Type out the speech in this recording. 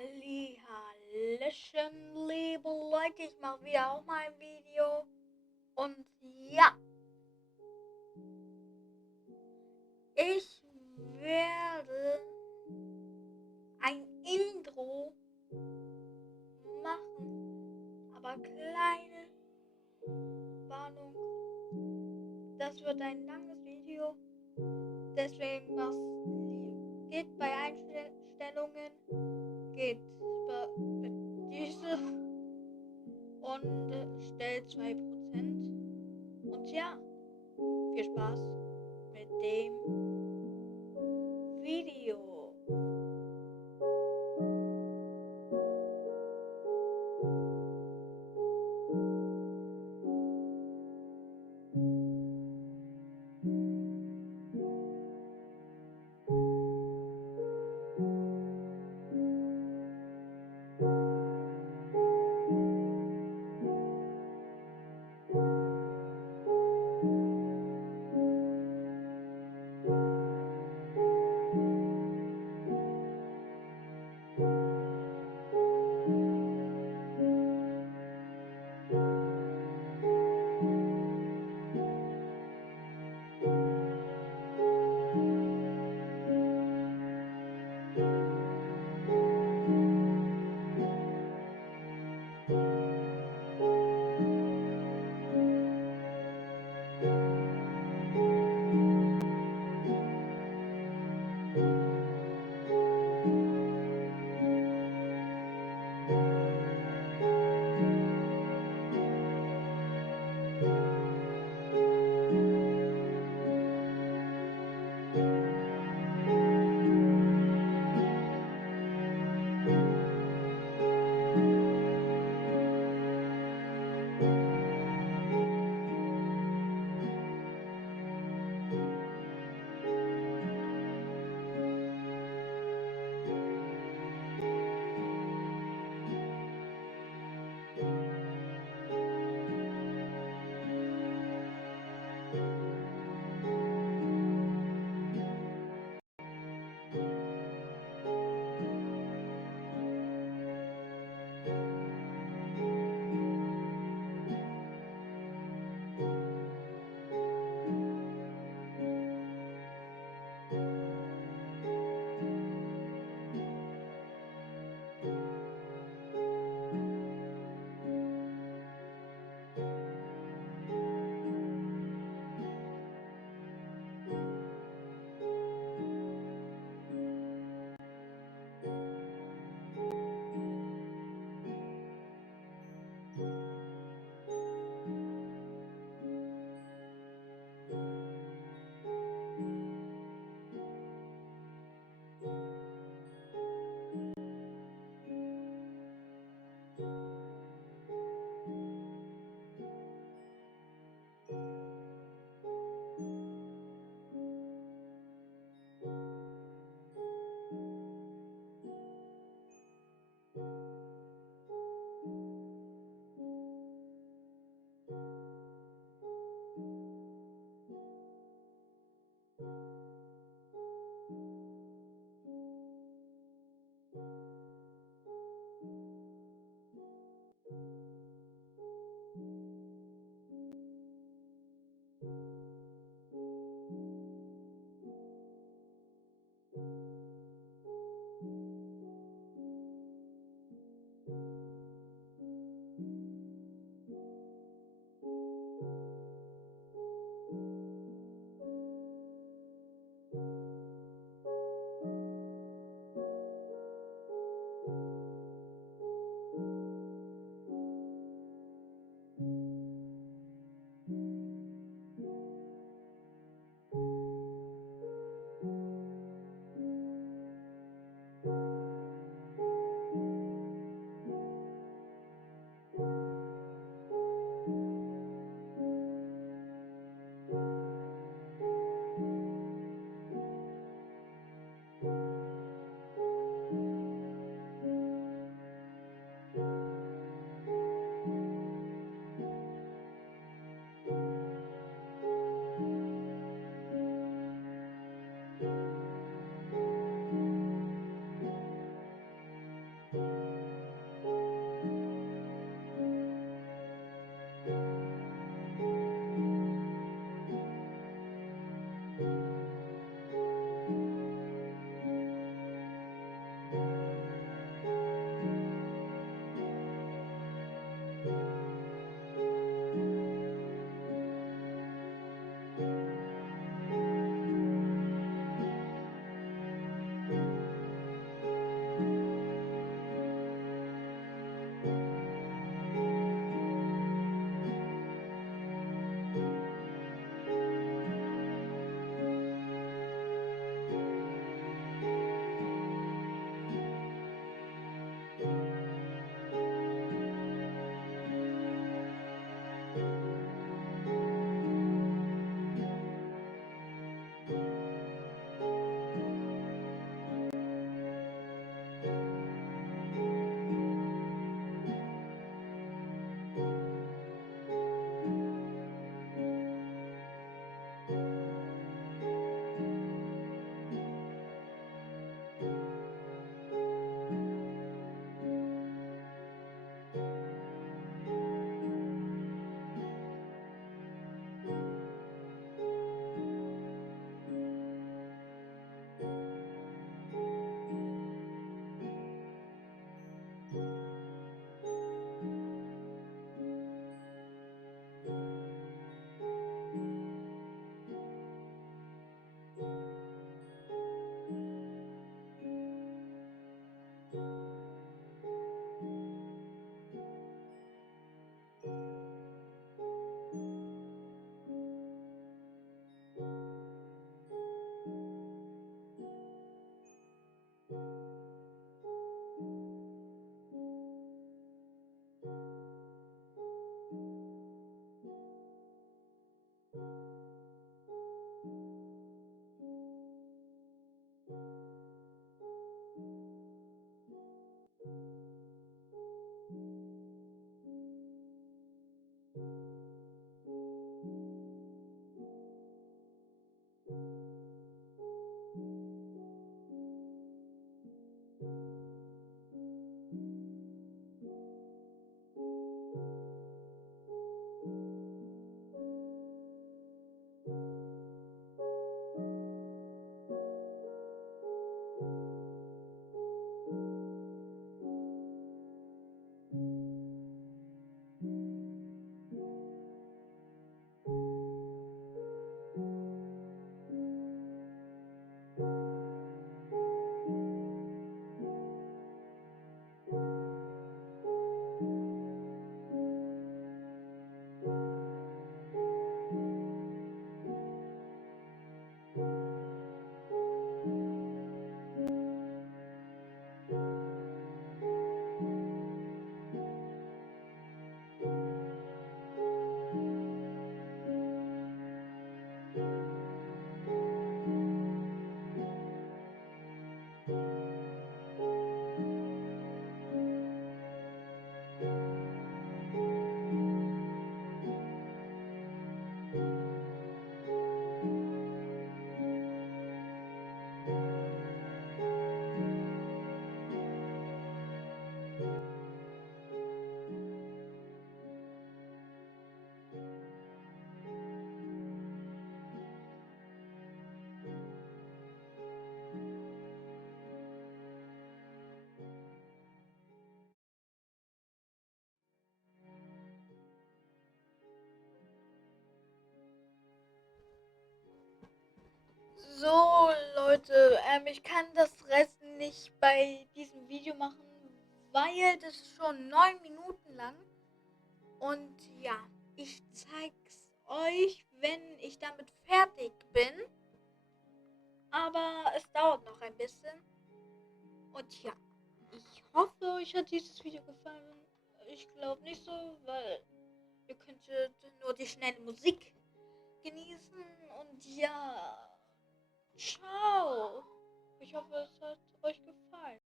Hallihallöchen, liebe Leute, ich mache wieder auch mal ein Video. Und ja, ich werde ein Intro machen, aber kleine Warnung, das wird ein langes Video, deswegen geht bei Einstellungen, geht mit diese und stellt 2%. Und ja, viel Spaß mit dem Video. Leute, ich kann das Rest nicht bei diesem Video machen, weil das ist schon 9 Minuten lang. Und ja, ich zeig's euch, wenn ich damit fertig bin. Aber es dauert noch ein bisschen. Und ja, ich hoffe, euch hat dieses Video gefallen. Ich glaube nicht so, weil ihr könntet nur die schnelle Musik genießen. Und ja, ciao. Ich hoffe, es hat euch gefallen.